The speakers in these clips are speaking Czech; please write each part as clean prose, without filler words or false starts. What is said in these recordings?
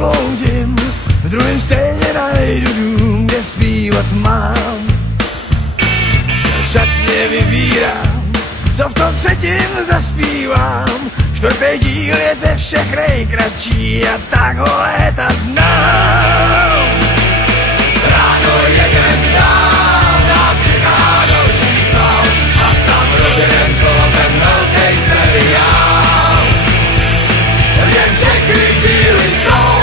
zabloudím, v druhém stejně najdu dům, kde zpívat mám. Šatně vybírám, co v tom třetím zaspívám. Čtvrtý díl je ze všech nejkratší a tak ho léta znám. Ráno jedem dál, nás čeká další sál a tam rozjedem znovu ten velký seriál. Jen všechny díly jsou,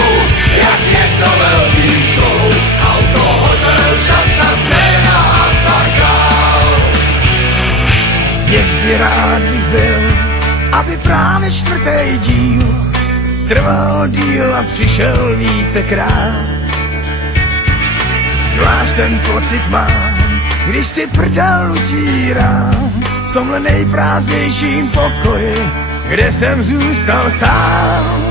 jak jedno velký show. Auto, hotel, šatna, scéna a tak dál. Někdy rád bych byl, aby právě čtvrtý díl trval díl a přišel vícekrát. Zvlášť ten pocit mám, když si prdel utírám v tomhle nejprázdnějším pokoji, kde jsem zůstal sám.